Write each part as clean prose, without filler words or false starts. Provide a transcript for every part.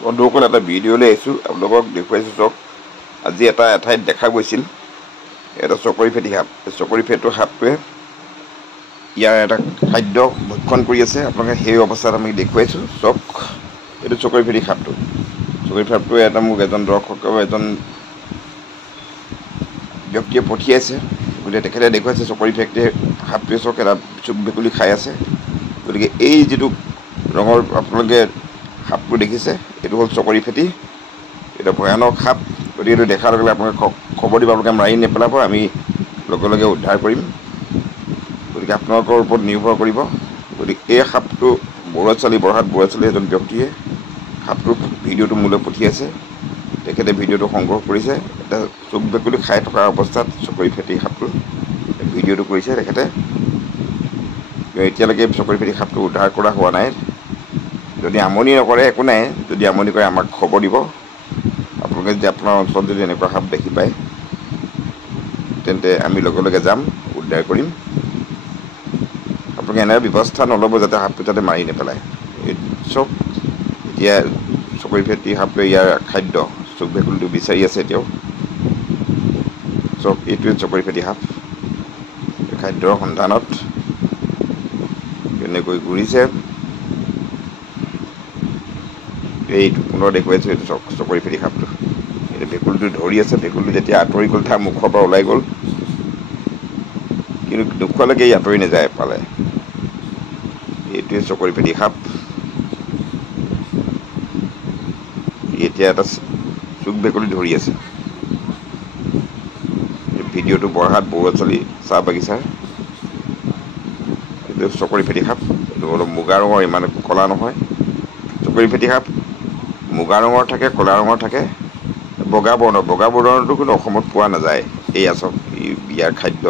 বন্ধুসকল এটা ভিডিঅ' লৈ আহিছোঁ আপোনালোকক দেখুৱাইছোঁ চাওক আজি এটা এঠাইত দেখা গৈছিল এটা চকৰি ফেটি সাপ চকৰি ফেটৰ সাপটোৱে ইয়াৰ এটা খাদ্য ভক্ষণ কৰি আছে আপোনালোকে সেই অৱস্থাত আমি দেখুৱাইছোঁ চাওক এইটো চকৰি ফেটি সাপটো এটা মোক এজন দৰ্শক এজন ব্যক্তিয়ে পঠিয়াইছে গতিকে তেখেতে দেখুৱাইছে চকৰি ফেটি সাপটোৱে চাওক এটা চুক ভেকুলী খাই আছে গতিকে এই যিটো ৰঙৰ আপোনালোকে সাপটো দেখিছে এইটো হ'ল চকৰি ফেটি এটা ভয়ানক সাপ গতিকে এইটো দেখাৰ লগে লগে আপোনালোকে খবৰ দিব আপোনালোকে মাৰি নেপেলাব আমি লগে লগে উদ্ধাৰ কৰিম গতিকে আপোনালোকৰ ওপৰত নিৰ্ভৰ কৰিব গতিকে এই সাপটো বৰহাট বৰুৱাচালি এজন ব্যক্তিয়ে সাপটোৰ ভিডিঅ'টো মোলৈ পঠিয়াইছে তেখেতে ভিডিঅ'টো সংগ্ৰহ কৰিছে এটা চুক ভেকুলী খাই থকা অৱস্থাত চকৰি ফেটি সাপটো ভিডিঅ'টো কৰিছে তেখেতে এতিয়ালৈকে চকৰি ফেটি সাপটো উদ্ধাৰ কৰা হোৱা নাই যদি আমনি নকৰে একো নাই যদি আমনি কৰে আমাক খবৰ দিব আপোনালোকে যদি আপোনাৰ অঞ্চলত যদি এনেকুৱা সাপ দেখি পায় তেন্তে আমি লগে লগে যাম উদ্ধাৰ কৰিম আপোনালোকে এনে ব্যৱস্থা নল'ব যাতে সাপটো যাতে মাৰি নেপেলায় চব এতিয়া চকৰি ফেটি সাপটোৱে ইয়াৰ খাদ্য চুক ভেকুলীটো বিচাৰি আছে এতিয়াও চব এইটোৱে চকৰি ফেটি সাপ খাদ্যৰ সন্ধানত কেনেকৈ ঘূৰিছে এইটো পুনৰ দেখুৱাইছোঁ এইটো চকৰি ফেটি সাপটো এইটো ভেকুলীটো ধৰি আছে ভেকুলীটো যেতিয়া আঁতৰি গ'ল তাৰ মুখৰ পৰা ওলাই গ'ল কিন্তু নোখোৱালৈকে ই আঁতৰি নাযায় পালে এইটোৱে চকৰি ফেটি সাপ এতিয়া এটা চুক ভেকুলী ধৰি আছে ভিডিঅ'টো বৰহাট বৰুৱাচালি চাহ বাগিচাৰ এইটো চকৰি ফেটি সাপ এইটো অলপ মুগা ৰঙৰ ইমান ক'লা নহয় চকৰি ফেটি সাপ মুগা ৰঙৰ থাকে ক'লা ৰঙৰ থাকে বগা বৰ্ণৰটো কিন্তু অসমত পোৱা নাযায় এয়া চাওক ইয়াৰ খাদ্য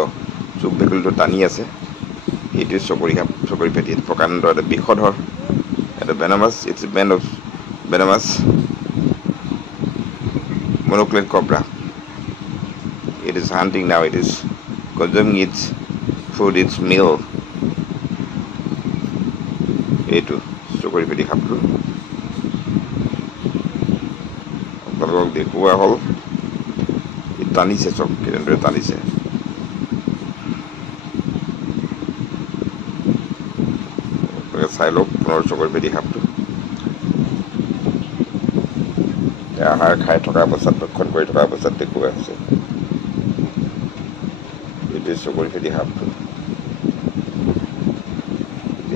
চুক ভেকুলীটো টানি আছে এইটোৱে চকৰি ফেটি প্ৰকাণ্ড এটা বিষধৰ এটা ভেনামাছ it's ভেনামাছ monocled cobra. It is hunting now. It is consuming its food, its meal. এইটো চকৰি ফেটি সাপটো আপোনালোকক দেখুওৱা হ'ল টানিছে চব কেনেদৰে টানিছে চাই লওক পুনৰ চকৰি ফেটি সাপটো আহাৰ খাই থকা অৱস্থাত ভক্ষণ কৰি থকা অৱস্থাত দেখুওৱা হৈছে এইটোৱে চকৰি ফেটি সাপটো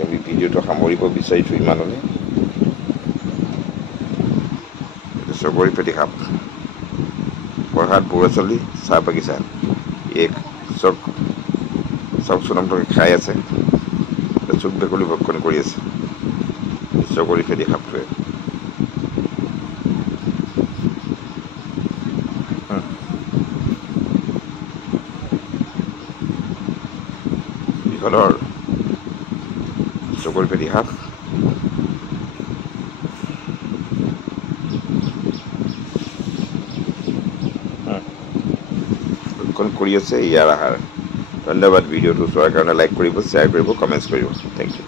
আমি ভিডিঅ'টো সামৰিব বিচাৰিছোঁ ইমানলৈ এইটো চকৰি ফেটি সাপ বৰহাট বৰুৱাচালি চাহ বাগিচা এই চকচোন আপোনালোকে খাই আছে চুক ভেকুলী ভক্ষণ কৰি আছে চকৰি ফেটি সাপটোৱে বিষধৰ চকৰি ফেটি সাপ ভক্ষণ কৰি আছে ইয়াৰ আহাৰ ধন্যবাদ ভিডিঅ'টো চোৱাৰ কাৰণে লাইক কৰিব শ্বেয়াৰ কৰিব কমেণ্টছ কৰিব থেংক ইউ